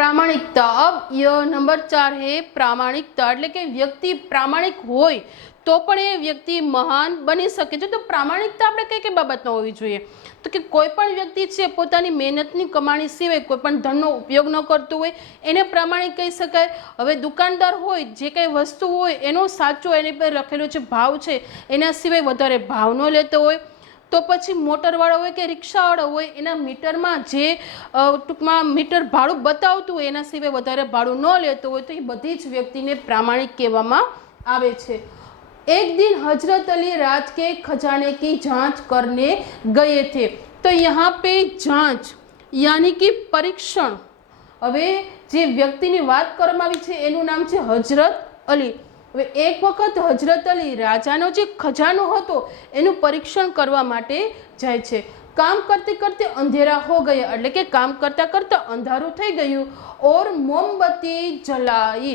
प्रामाणिकता। अब यह नंबर 4 है प्रामाणिकता, એટલે કે વ્યક્તિ પ્રામાણિક હોય તો પણ એ વ્યક્તિ મહાન બની શકે છે। તો પ્રામાણિકતા આપણે કઈ કઈ બાબતમાં હોવી જોઈએ? તો કે કોઈ પણ વ્યક્તિ છે પોતાની મહેનતની કમાણી સિવાય કોઈ પણ ધનનો ઉપયોગ ન કરતું હોય એને પ્રામાણિક કહી શકાય। હવે દુકાનદાર હોય જે કઈ વસ્તુ હોય એનો સાચો એની પર લખેલો છે ભાવ છે એના સિવાય વધારે ભાવ ન લેતો હોય। તો પછી મોટરવાળો હોય કે રિક્ષાવાળો હોય એના મીટરમાં જે ટૂંકમાં મીટર ભાડું બતાવતું હોય એના સિવાય વધારે ભાડું ન લેતો હોય તો એ બધી જ વ્યક્તિને પ્રામાણિક કહેવામાં આવે છે। एक दिन हजरत अली राज के खजाने की जांच करने गए थे। तो यहाँ पे जांच यानी कि परीक्षण। હવે જે વ્યક્તિની વાત કરવામાં આવી છે એનું નામ છે હજરત અલી। હવે એક વખત હજરત અલી રાજાનો જે ખજાનો હતો એનું પરીક્ષણ કરવા માટે જાય છે। કામ કરતે કરતે અંધેરા હો ગયા, એટલે કે કામ કરતા કરતા અંધારું થઈ ગયું। ઓર મોમબત્તી જલાઈ,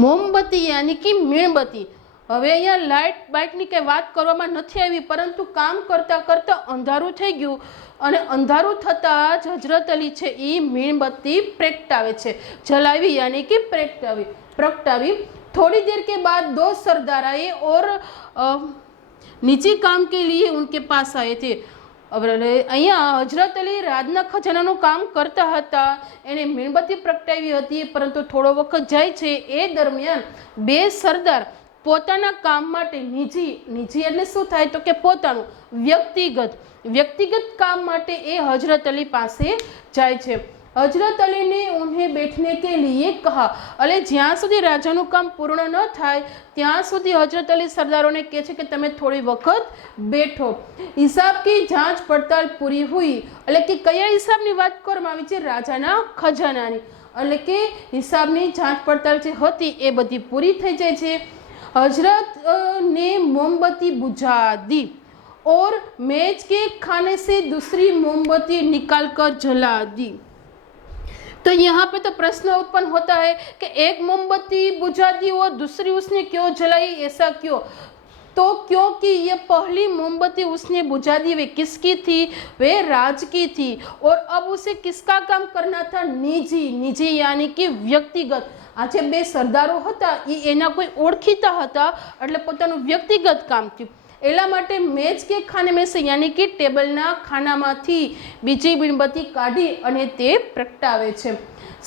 મોમબત્તી યાની કે મીણબત્તી। હવે અહીંયા લાઇટ બાઇટની કંઈ વાત કરવામાં નથી આવી, પરંતુ કામ કરતા કરતા અંધારું થઈ ગયું અને અંધારું થતાં જ હજરત અલી છે એ મીણબત્તી પ્રગટાવે છે। જલાવી यानी कि प्रगटावी। थोड़ी देर के बाद दो सरदार आए और निजी काम के लिए उनके पास आए थे। અહીંયા હજરત અલી રાજના ખજાનાનું કામ કરતા હતા, એને મીણબત્તી પ્રગટાવી હતી, પરંતુ થોડો વખત જાય છે એ દરમિયાન બે સરદાર પોતાના કામ માટે નિજી એટલે શું થાય તો કે પોતાનું વ્યક્તિગત કામ માટે એ હજરત અલી પાસે જાય છે। हजरत अली ने उन्हें बैठने के लिए कहा। अले ज्यां सुधी राजाનું કામ પૂર્ણ ન થાય ત્યાં સુધી હજરત અલી સરદારોને કહે છે કે તમે થોડી વખત બેઠો। હિસાબ की जांच पड़ताल पूरी हुई, એટલે કે કયા હિસાબની વાત કરવામાં આવી છે? રાજાના ખજાનાની, એટલે કે હિસાબની जांच पड़ताल જે હતી એ બધી પૂરી થઈ જાય છે। हजरत ने मोमबत्ती बुझा दी और मेज के खाने से दूसरी मोमबत्ती निकाल कर जला दी। तो यहाँ पे तो प्रश्न उत्पन्न होता है कि एक मोमबत्ती बुझा दी और दूसरी उसने क्यों जलाई, ऐसा क्यों? तो क्योंकि ये पहली मोमबत्ती उसने बुझा दी वे किसकी थी? वे राज की थी। और अब उसे किसका काम करना था? निजी यानी कि व्यक्तिगत। आज बे सरदारों હતા એ એના કોઈ ઓળખીતા હતા એટલે પોતાનું વ્યક્તિગત કામ થયું। एला माटे मेज के खाने में से यानी कि टेबलना खानामांथी बीजी मीणबत्ती काढ़ी अने ते प्रगटावे छे।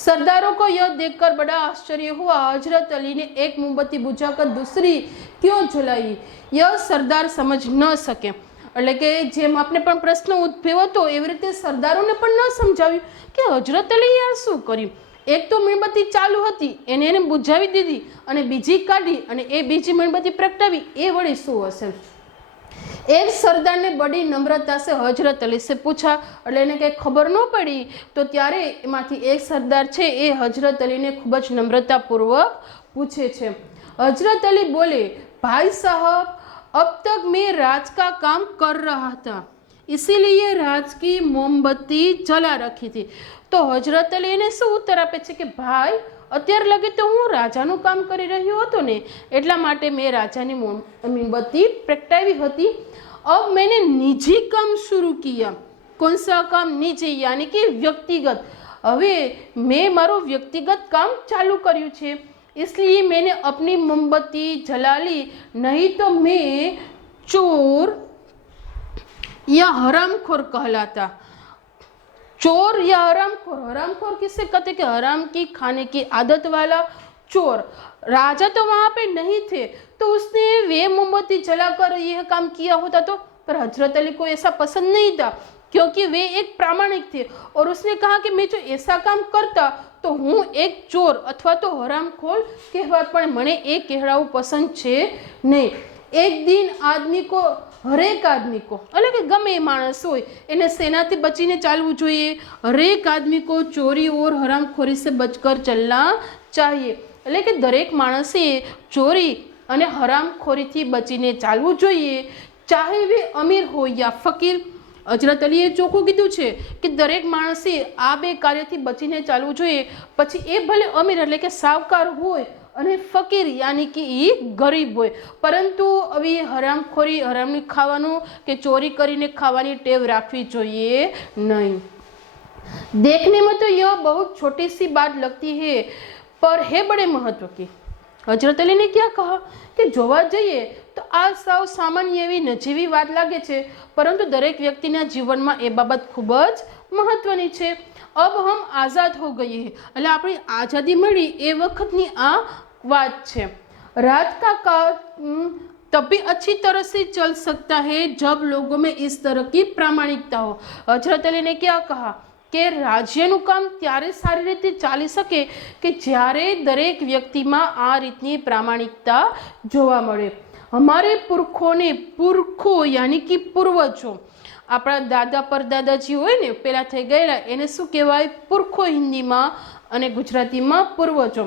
सरदारों को यह देखकर बड़ा आश्चर्य हुआ। हजरत अली ने एक मोमबत्ती बुझाकर दूसरी क्यों जलाई, यह सरदार समझ न सके। એટલે કે જેમ આપણે પણ પ્રશ્ન ઉદ્ભવ્યો હતો એવી રીતે સરદારોને પણ ન સમજાવ્યું કે હજરત અલીએ આ શું કર્યું। એક તો મીણબત્તી ચાલુ હતી એને બુઝાવી દીધી અને બીજી કાઢી અને એ બીજી મીણબત્તી પ્રગટાવી, એ વળી શું હશે? एक सरदार ने बड़ी नम्रता से हजरत अली से पूछा, એટલે એને કંઈ ખબર ન પડી તો ત્યારે એમાંથી એક સરદાર છે એ હજરત અલીને ખૂબ જ નમ્રતાપૂર્વક પૂછે છે। हजरत अली बोले, भाई साहब अब तक मैं राज का काम कर रहा था, इसीलिए राज की मोमबत्ती जला रखी थी। तो हजरत अली ने શું ઉત્તર આપે છે કે ભાઈ અત્યાર લગે તો હું રાજાનું કામ કરી રહ્યો હતો ને એટલા માટે મેં રાજાની મીણબત્તી પ્રગટાવી હતી। अब मैंने निजी काम शुरू किया। कौन सा काम? निजी यानी कि व्यक्तिगत। હવે मैं मारो व्यक्तिगत काम चालू કર્યું છે, इसलिए मैंने अपनी मोमबत्ती जला ली, नहीं तो मैं चोर या हरामखोर कहलाता। चोर या हरामखोर? हरामखोर किससे कहते कि हराम की खाने की आदत वाला चोर। राजा तो वहां पे नहीं थे तो उसने वे मोमबत्ती जलाकर यह काम किया होता तो, पर हजरत अली को ऐसा पसंद नहीं था क्योंकि वे एक प्रामाणिक थे और उसने कहा कि मैं जो ऐसा काम करता तो हूँ एक चोर अथवा तो हरामखोर कहवा, पण मने ए कहवावुं पसंद छे नहीं। एक दिन आदमी को हरेक आदमी को એટલે કે ગમે માણસ હોય એને સેનાથી બચીને ચાલવું જોઈએ। હરેક આદમી को चोरी और हरामखोरी से बचकर चलना चाहिए। એટલે કે દરેક માણસે ચોરી અને હરામખોરીથી બચીને ચાલવું જોઈએ, ચાહે વે અમીર હોય યા ફકીર। હજરત અલીએ ચોખ્ખું કીધું છે કે દરેક માણસે આ બે કાર્યથી બચીને ચાલવું જોઈએ, પછી એ ભલે અમીર એટલે કે સાવકાર હોય અને ફકીર યાની કે એ ગરીબ હોય, પરંતુ હવે હરામખોરી હરામની ખાવાનું કે ચોરી કરીને ખાવાની ટેવ રાખવી જોઈએ નહીં। देखने में तो यह बहुत छोटी सी बात लगती है, पर है बड़े महत्व की। हजरत अली ने क्या कहा कि જોવા જઈએ તો આ સાવ સામાન્ય એવી નજીવી વાત લાગે છે, પરંતુ દરેક વ્યક્તિના જીવનમાં એ બાબત ખૂબ જ મહત્વની છે। अब हम आज़ाद हो गए हैं, એટલે આપણી આઝાદી મળી એ વખતની આ વાત છે। रात का काल तभी अच्छी तरह से चल सकता है जब लोगों में इस तरह की प्रामाणिकता हो। हजरत अली ने क्या कहा કે રાજ્યનું કામ ત્યારે સારી રીતે ચાલી શકે કે જ્યારે દરેક વ્યક્તિમાં આ રીતની પ્રામાણિકતા જોવા મળે। અમારે પુરખો યાની કે પૂર્વજો, આપણા દાદા પરદાદાજી હોય ને પેલા થઈ ગયેલા, એને શું કહેવાય? પુરખો હિન્દીમાં, અને ગુજરાતીમાં પૂર્વજો।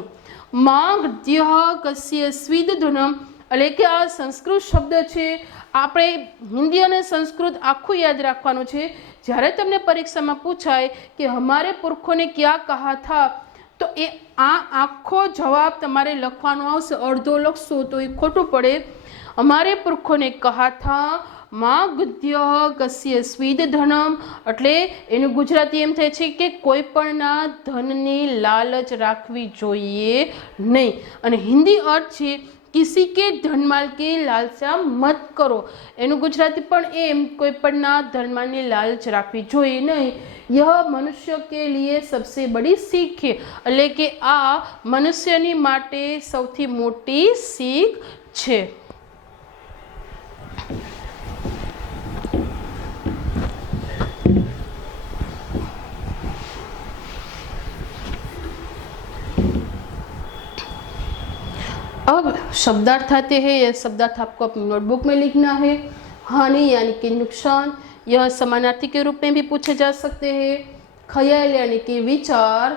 માગધ્ય કસ્ય સ્વિદધનમ, એટલે કે આ સંસ્કૃત શબ્દ છે, આપણે હિન્દી અને સંસ્કૃત આખું યાદ રાખવાનું છે। જ્યારે તમને પરીક્ષામાં પૂછાય કે હમારે પુરખોને ક્યાં કહા था, તો એ આ આખો જવાબ તમારે લખવાનો આવશે। અડધો લખશો તો એ ખોટું પડે। हमारे પુરખોને કહા था માગધ્ય કસ્ય સ્વિદ ધનમ, એટલે એનું ગુજરાતી એમ થાય છે કે કોઈ પણના ધનની લાલચ રાખવી જોઈએ નહીં, અને हिंदी अर्थ છે किसी के धनमाल की लालसा मत करो। एनु गुजराती पण एम, कोई पण ना धनमाल की लालच राखवी जोईए नहीं। यह मनुष्य के लिए सबसे बड़ी सीख है, એટલે કે આ મનુષ્યની માટે સૌથી મોટી सीख છે। अब शब्दार्थ आते हैं। यह शब्दार्थ आपको अपनी नोटबुक में लिखना है। हानि यानी कि नुकसान, यह समानार्थी के रूप में भी पूछे जा सकते हैं। ख्याल यानी कि विचार।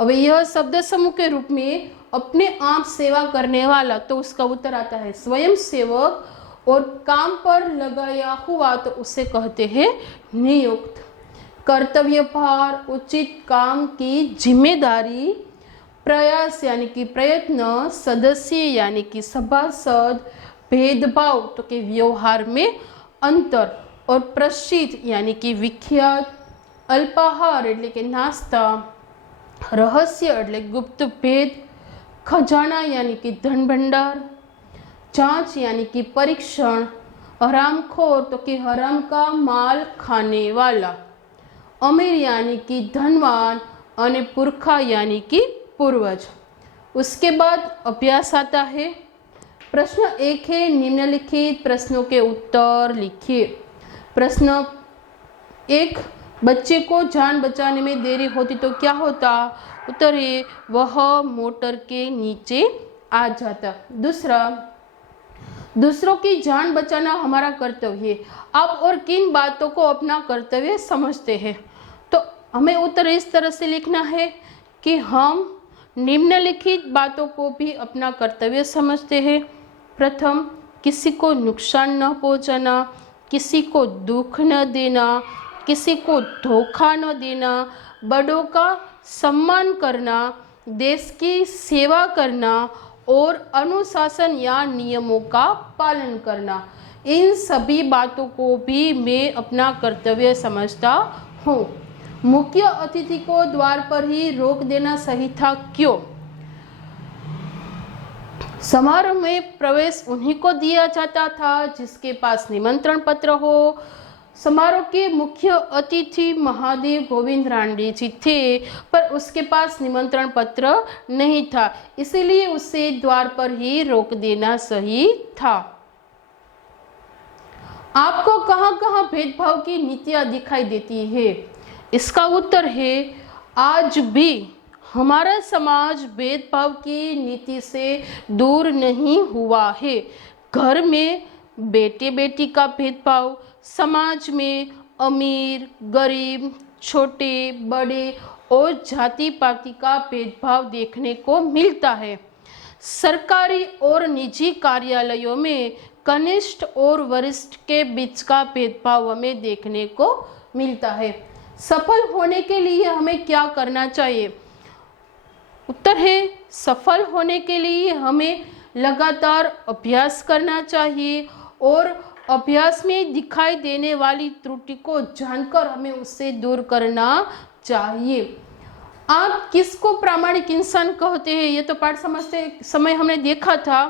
अब यह शब्द समूह के रूप में अपने आप सेवा करने वाला, तो उसका उत्तर आता है स्वयं सेवक। और काम पर लगाया हुआ तो उसे कहते हैं नियुक्त। कर्तव्य भार, उचित काम की जिम्मेदारी। प्रयास यानी कि प्रयत्न। सदस्य यानी कि सभासद। भेदभाव तो कि व्यवहार में अंतर। और प्रसिद्ध यानी कि विख्यात। अल्पाहार एटले कि नास्ता। रहस्य एटले गुप्त भेद। खजाना यानी कि धन भंडार। जांच यानी कि परीक्षण। हरामखोर तो कि हराम का माल खाने वाला। अमीर यानी कि धनवान। और पुरखा यानी कि पूर्वज। उसके बाद अभ्यास आता है। प्रश्न 1 है, निम्नलिखित प्रश्नों के उत्तर लिखिए। प्रश्न 1, बच्चे को जान बचाने में देरी होती तो क्या होता? उत्तर है वह मोटर के नीचे आ जाता। दूसरा, दूसरों की जान बचाना हमारा कर्तव्य है। आप और किन बातों को अपना कर्तव्य समझते हैं? तो हमें उत्तर इस तरह से लिखना है कि हम निम्नलिखित बातों को भी अपना कर्तव्य समझते हैं। प्रथम, किसी को नुकसान न पहुंचाना, किसी को दुख न देना, किसी को धोखा न देना, बड़ों का सम्मान करना, देश की सेवा करना और अनुशासन या नियमों का पालन करना। इन सभी बातों को भी मैं अपना कर्तव्य समझता हूँ। मुख्य अतिथि को द्वार पर ही रोक देना सही था, क्यों? समारोह में प्रवेश उन्हीं को दिया जाता था जिसके पास निमंत्रण पत्र हो। समारोह के मुख्य अतिथि महादेव गोविंद रानडे जी थे, पर उसके पास निमंत्रण पत्र नहीं था, इसीलिए उसे द्वार पर ही रोक देना सही था। आपको कहाँ कहाँ भेदभाव की नीतियाँ दिखाई देती है? इसका उत्तर है आज भी हमारा समाज भेदभाव की नीति से दूर नहीं हुआ है। घर में बेटे बेटी का भेदभाव, समाज में अमीर गरीब, छोटे बड़े और जाति पाति का भेदभाव देखने को मिलता है। सरकारी और निजी कार्यालयों में कनिष्ठ और वरिष्ठ के बीच का भेदभाव हमें देखने को मिलता है। सफल होने के लिए हमें क्या करना चाहिए? उत्तर है सफल होने के लिए हमें लगातार अभ्यास करना चाहिए और अभ्यास में दिखाई देने वाली त्रुटि को जानकर हमें उससे दूर करना चाहिए। आप किसको प्रामाणिक इंसान कहते हैं, ये तो पाठ समझते समय हमने देखा था।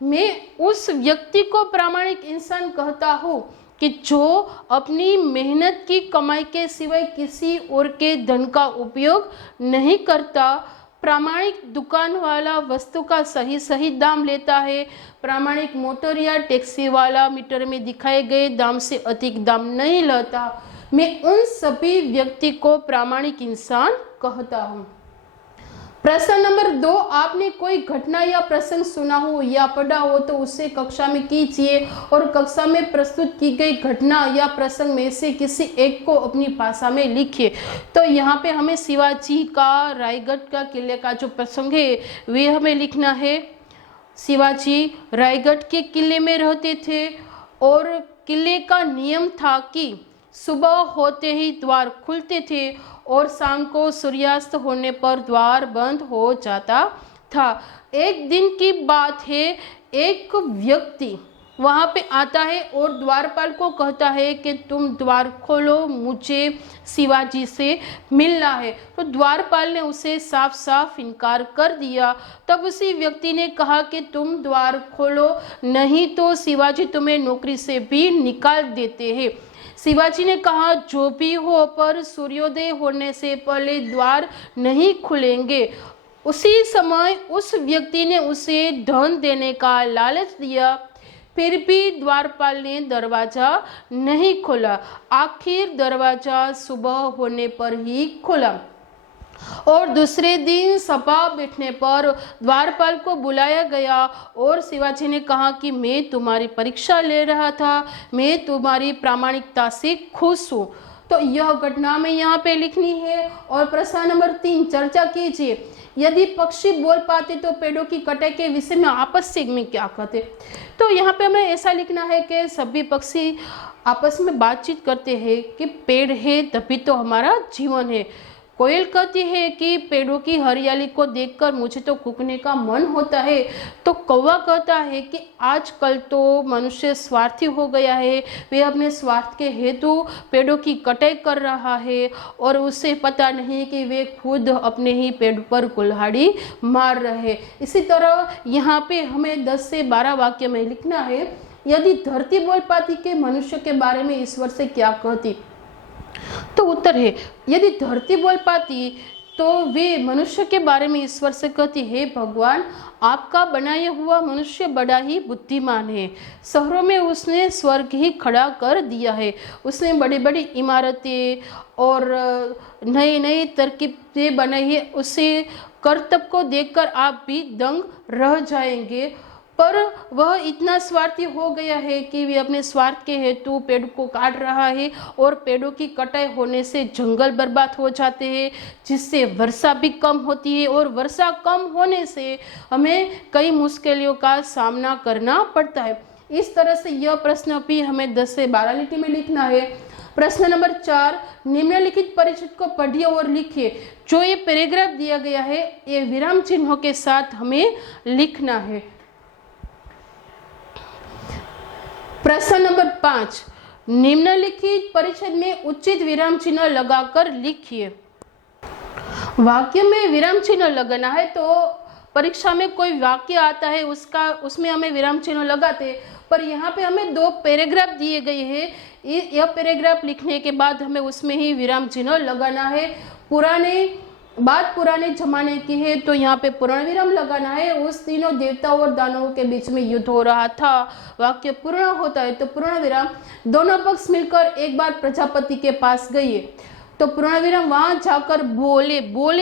मैं उस व्यक्ति को प्रामाणिक इंसान कहता हूँ कि जो अपनी मेहनत की कमाई के सिवाय किसी और के धन का उपयोग नहीं करता। प्रामाणिक दुकान वाला वस्तु का सही सही दाम लेता है। प्रामाणिक मोटर या टैक्सी वाला मीटर में दिखाए गए दाम से अधिक दाम नहीं लेता। मैं उन सभी व्यक्ति को प्रामाणिक इंसान कहता हूँ। प्रश्न नंबर 2, आपने कोई घटना या प्रसंग सुना हो या पढ़ा हो तो उसे कक्षा में कीजिए और कक्षा में प्रस्तुत की गई घटना या प्रसंग में से किसी एक को अपनी भाषा में लिखिए। तो यहाँ पे हमें शिवाजी का रायगढ़ का किले का जो प्रसंग है वे हमें लिखना है। शिवाजी रायगढ़ के किले में रहते थे और किले का नियम था कि सुबह होते ही द्वार खुलते थे और शाम को सूर्यास्त होने पर द्वार बंद हो जाता था। एक दिन की बात है, एक व्यक्ति वहाँ पे आता है और द्वारपाल को कहता है कि तुम द्वार खोलो, मुझे शिवाजी से मिलना है। तो द्वारपाल ने उसे साफ साफ इनकार कर दिया। तब उसी व्यक्ति ने कहा कि तुम द्वार खोलो, नहीं तो शिवाजी तुम्हें नौकरी से भी निकाल देते हैं। शिवाजी ने कहा जो भी हो, पर सूर्योदय होने से पहले द्वार नहीं खुलेंगे। उसी समय उस व्यक्ति ने उसे धन देने का लालच दिया, फिर भी द्वारपाल ने दरवाजा नहीं खोला। आखिर दरवाजा सुबह होने पर ही खुला और दूसरे दिन सभा बैठने पर द्वारपाल को बुलाया गया और शिवाजी ने कहा कि मैं तुम्हारी परीक्षा ले रहा था, मैं तुम्हारी प्रामाणिकता से खुश हूँ। तो यह घटना में यहाँ पे लिखनी है। और प्रश्न नंबर 3, चर्चा कीजिए। यदि पक्षी बोल पाते तो पेड़ों की कटाई के विषय में आपस में क्या कहते। तो यहाँ पे हमें ऐसा लिखना है कि सभी पक्षी आपस में बातचीत करते हैं कि पेड़ है तभी तो हमारा जीवन है। कोयल कहती है कि पेड़ों की हरियाली को देखकर मुझे तो कूकने का मन होता है। तो कौवा कहता है कि आजकल तो मनुष्य स्वार्थी हो गया है, वे अपने स्वार्थ के हेतु पेड़ों की कटाई कर रहा है और उसे पता नहीं कि वे खुद अपने ही पेड़ पर कुल्हाड़ी मार रहे। इसी तरह यहाँ पे हमें 10 से 12 वाक्य में लिखना है। यदि धरती बोल पाती कि मनुष्य के बारे में ईश्वर से क्या कहती। तो उत्तर है, यदि धरती बोल पाती तो वे मनुष्य के बारे में ईश्वर से कहती है, भगवान आपका बनाया हुआ मनुष्य बड़ा ही बुद्धिमान है। शहरों में उसने स्वर्ग ही खड़ा कर दिया है। उसने बड़ी बड़ी इमारतें और नई नई तरकीबें बनाई है। उसे करतब को देखकर आप भी दंग रह जाएंगे। पर वह इतना स्वार्थी हो गया है कि वे अपने स्वार्थ के हेतु पेड़ को काट रहा है और पेड़ों की कटाई होने से जंगल बर्बाद हो जाते हैं, जिससे वर्षा भी कम होती है और वर्षा कम होने से हमें कई मुश्किलों का सामना करना पड़ता है। इस तरह से यह प्रश्न भी हमें 10 से 12 लिखी में लिखना है। प्रश्न नंबर 4, निम्नलिखित परिचित को पढ़िए और लिखिए। जो ये पैराग्राफ दिया गया है ये विराम चिन्हों के साथ हमें लिखना है। प्रश्न नंबर 5, निम्नलिखित परिच्छेद में उचित विराम चिन्ह लगाकर लिखिए। वाक्य में विराम चिन्ह लगाना है तो परीक्षा में कोई वाक्य आता है उसमें हमें विराम चिन्ह लगाते, पर यहाँ पे हमें 2 पैराग्राफ दिए गए हैं। यह पैराग्राफ लिखने के बाद हमें उसमें ही विराम चिन्ह लगाना है। बात पुराने जमाने की है तो यहाँ पे पूर्ण विराम लगाना है। उस दिनों देवताओं और दानवों के बीच में युद्ध हो रहा था। वाक्य पूर्ण होता है तो पूर्ण विराम। दोनों पक्ष मिलकर एक बार प्रजापति के पास गए तो पूर्ण विराम वहां जाकर बोले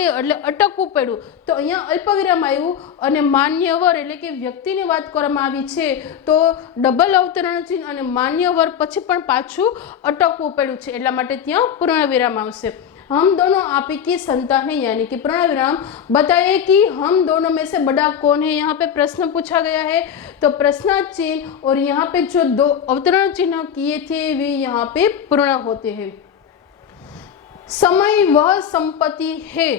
એટલે અટકવું પડ્યું તો અહીંયા અલ્પ વિરામ આવ્યું અને માન્યવર એટલે કે વ્યક્તિની વાત કરવામાં આવી છે તો ડબલ અવતરણ ચિહ્ન અને માન્યવર પછી પણ પાછું અટકવું પડ્યું છે એટલા માટે ત્યાં પૂર્ણ વિરામ આવશે। हम दोनों आप ही की संतान है यानी कि पूर्ण विराम। बताइए कि हम दोनों में से बड़ा कौन है। यहाँ पे प्रश्न पूछा गया है तो प्रश्न चिन्ह और यहाँ पे जो 2 अवतरण चिन्ह किए थे वे यहाँ पे पूर्ण होते हैं। समय वह संपत्ति है,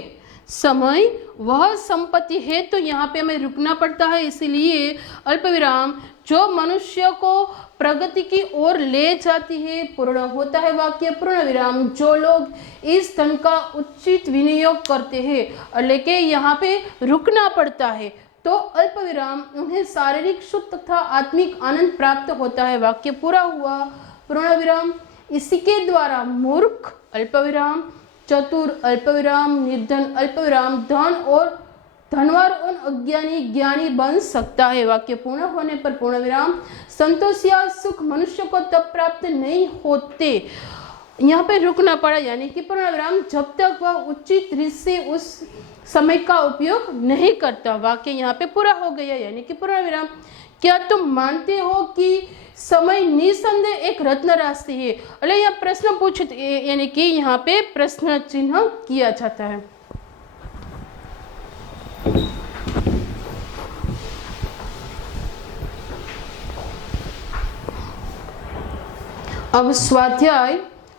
समय वह संपत्ति है, तो यहाँ पे हमें रुकना पड़ता है, इसीलिए अल्प विराम जो मनुष्य को प्रगति की ओर ले जाती है, पूर्ण होता है वाक्य पूर्ण विराम जो लोग इस धन का उचित विनियोग करते हैं, लेकिन यहाँ पे रुकना पड़ता है, तो अल्प विराम उन्हें शारीरिक सुख तथा आत्मिक आनंद प्राप्त होता है, वाक्य पूरा हुआ पूर्ण विराम। इसी के द्वारा मूर्ख अल्प विराम, चतुर अल्प विराम, निर्धन अल्प विराम, धन और धनवान और अज्ञानी ज्ञानी बन सकता है, वाक्य पूर्ण होने पर पूर्ण विराम। संतोष या सुख मनुष्य को तब प्राप्त नहीं होते, यहाँ पे रुकना पड़ा, यानी कि पूर्ण विराम जब तक वह उचित रीत से उस समय का उपयोग नहीं करता, वाक्य यहाँ पे पूरा हो गया, यानी कि पूर्ण विराम। क्या तुम मानते हो कि समय निसंदेह एक रत्न राशि है? अरे यह प्रश्न पूछते, यानी कि यहाँ पे प्रश्न चिन्ह किया जाता है। अब स्वाध्याय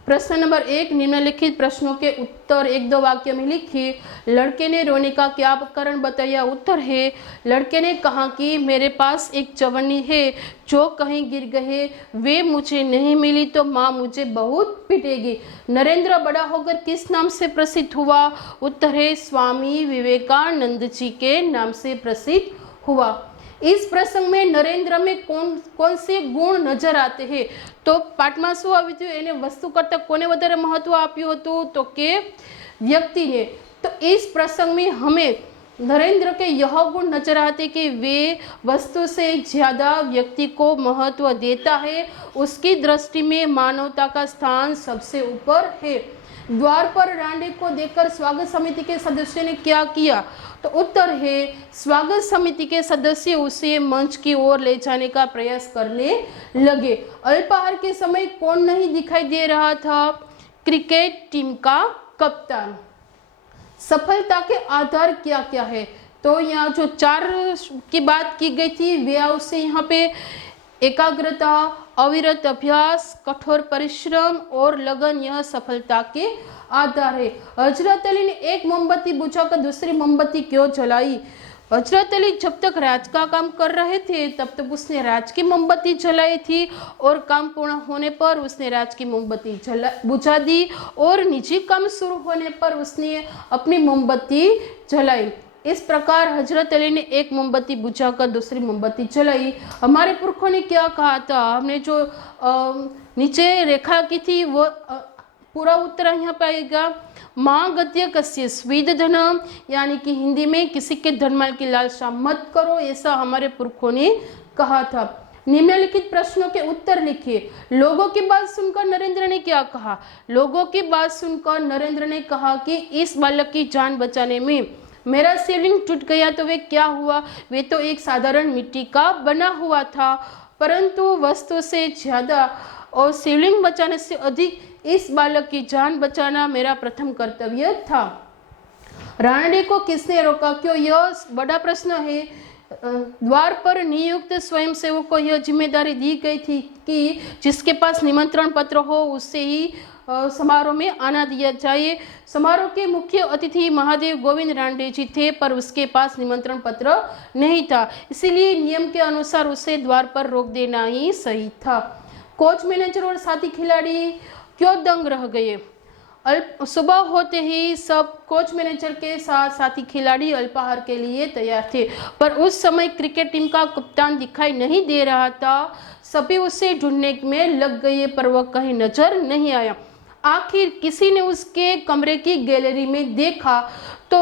प्रश्न नंबर 1, निम्नलिखित प्रश्नों के उत्तर 1-2 वाक्य में लिखिए। लड़के ने रोने का क्या कारण बताया? उत्तर है, लड़के ने कहा कि मेरे पास एक चवन्नी है जो कहीं गिर गई, वे मुझे नहीं मिली तो माँ मुझे बहुत पिटेगी। नरेंद्र बड़ा होकर किस नाम से प्रसिद्ध हुआ? उत्तर है, स्वामी विवेकानंद जी के नाम से प्रसिद्ध हुआ। इस प्रसंग में नरेंद्र में कौन से गुण नजर आते हैं? तो પાઠમાં શું આવ્યું હતું, એને વસ્તુ કરતા કોને વધારે મહત્વ આપ્યું હતું? તો કે વ્યક્તિને। तो इस प्रसंग में हमें नरेंद्र के यह गुण नजर आते कि वे वस्तु से ज्यादा व्यक्ति को महत्व देता है, उसकी दृष्टि में मानवता का स्थान सबसे ऊपर है। द्वार पर रांडे को देखकर स्वागत समिति के सदस्य ने क्या किया? तो उत्तर है, स्वागत समिति के सदस्य उसे मंच की ओर ले जाने का प्रयास करने लगे। अल्पाहार के समय कौन नहीं दिखाई दे रहा था? क्रिकेट टीम का कप्तान। सफलता के आधार क्या क्या है? तो यहाँ जो 4 की बात की गई थी वे उससे यहाँ पे एकाग्रता, अविरत अभ्यास, कठोर परिश्रम और लगन, यह सफलता के आधार है। हजरत अली ने एक मोमबत्ती बुझाकर दूसरी मोमबत्ती क्यों जलाई? हजरत अली जब तक राज का काम कर रहे थे तब तक उसने राज की मोमबत्ती जलाई थी और काम पूर्ण होने पर उसने राज की मोमबत्ती बुझा दी और निजी काम शुरू होने पर उसने अपनी मोमबत्ती जलाई। इस प्रकार हजरत अली ने एक मोमबत्ती बुझाकर दूसरी मोमबत्ती जलाई। हमारे पुरखों ने क्या कहा था? हमने जो नीचे रेखा की थी वो पूरा उत्तर यहाँ पे आएगा। माँ गद्य कस्य स्वीद धनम, यानी कि हिंदी में किसी के धनमाल की लालसा मत करो, ऐसा हमारे पुरखों ने कहा था। निम्नलिखित प्रश्नों के उत्तर लिखिए। लोगों की बात सुनकर नरेंद्र ने क्या कहा? लोगों की बात सुनकर नरेंद्र ने कहा कि इस बालक की जान बचाने में मेरा शिवलिंग टूट गया तो वे क्या हुआ? वे तो एक साधारण मिट्टी का बना हुआ था, परंतु वस्तु से ज्यादा और शिवलिंग बचाने से अधिक इस बालक की जान बचाना मेरा प्रथम कर्तव्य था। रानडे को किसने रोका? क्यों? यह बड़ा प्रश्न है। द्वार पर नियुक्त स्वयंसेवक को यह जिम्मेदारी दी गई थी कि जिसके पास निमंत्रण पत्र हो उससे ही समारोह में आना दिया जाए। समारोह के मुख्य अतिथि महादेव गोविंद रानडे जी थे, पर उसके पास निमंत्रण पत्र नहीं था, इसीलिए नियम के अनुसार उसे द्वार पर रोक देना ही सही था। कोच मैनेजर और साथी खिलाड़ी क्यों दंग रह गए? सुबह होते ही सब कोच मैनेजर के साथ साथी खिलाड़ी अल्पाहार के लिए तैयार थे, पर उस समय क्रिकेट टीम का कप्तान दिखाई नहीं दे रहा था। सभी उसे ढूंढने में लग गए पर वह कहीं नजर नहीं आया। आखिर किसी ने उसके कमरे की गैलरी में देखा तो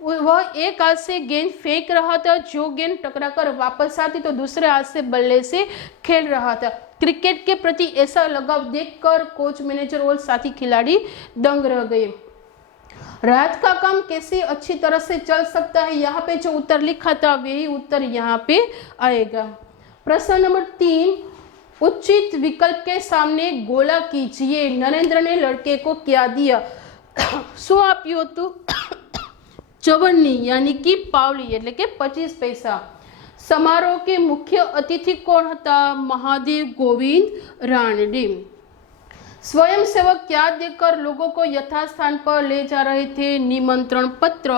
वह एक हाथ से गेंद फेंक रहा था, जो गेंद टकराकर वापस आती तो दूसरे हाथ से बल्ले से खेल रहा था। क्रिकेट के प्रति ऐसा लगाव देखकर कोच मैनेजर और साथी खिलाड़ी दंग रह गए। रात का काम कैसे अच्छी तरह से चल सकता है? यहाँ पे जो उत्तर लिखा था वही उत्तर यहाँ पे आएगा। प्रश्न नंबर 3, उचित विकल्प के सामने गोला कीजिए। नरेंद्र ने लड़के को क्या दिया? શું આપ્યું હતું? चवन्नी यानी कि पावली એટલે કે 25 पैसा। समारोह के मुख्य अतिथि कौन था? महादेव गोविंद रानडे। स्वयं सेवक क्या देकर लोगों को यथास्थान पर ले जा रहे थे? निमंत्रण पत्र।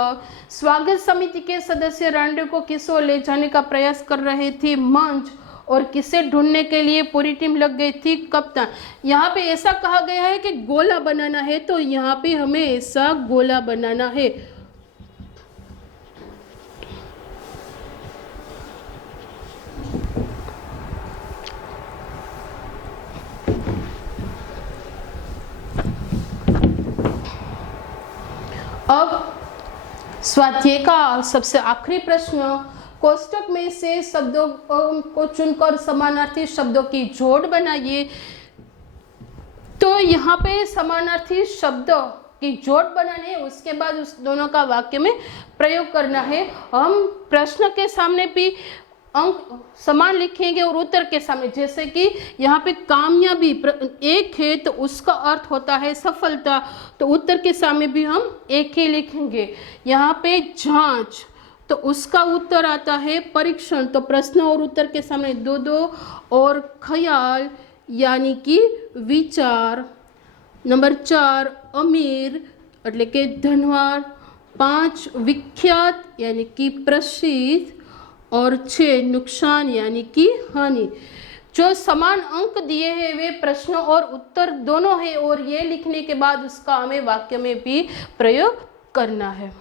स्वागत समिति के सदस्य रांडे को किस ओर ले जाने का प्रयास कर रहे थे? मंच। और किसे ढूंढने के लिए पूरी टीम लग गई थी? कप्तान। यहाँ पे ऐसा कहा गया है कि गोला बनाना है, तो यहाँ पे हमें ऐसा गोला बनाना है। अब स्वाध्याय का सबसे आखिरी प्रश्न, कोष्टक में से शब्दों को चुनकर समानार्थी शब्दों की जोड़ बनाइए। तो यहाँ पे समानार्थी शब्दों की जोड़ बनानी है, उसके बाद उस दोनों का वाक्य में प्रयोग करना है। हम प्रश्न के सामने भी अंक समान लिखेंगे और उत्तर के सामने, जैसे कि यहाँ पे कामयाबी एक है तो उसका अर्थ होता है सफलता, तो उत्तर के सामने भी हम एक ही लिखेंगे। यहाँ पे जांच तो उसका उत्तर आता है परीक्षण, तो प्रश्न और उत्तर के सामने दो दो। और ख्याल यानी कि विचार। नंबर 4 अमीर એટલે કે ધનવાન। 5 विख्यात यानी कि प्रसिद्ध। और 6 नुकसान यानी कि हानि। जो समान अंक दिए हैं वे प्रश्न और उत्तर दोनों है, और ये लिखने के बाद उसका हमें वाक्य में भी प्रयोग करना है।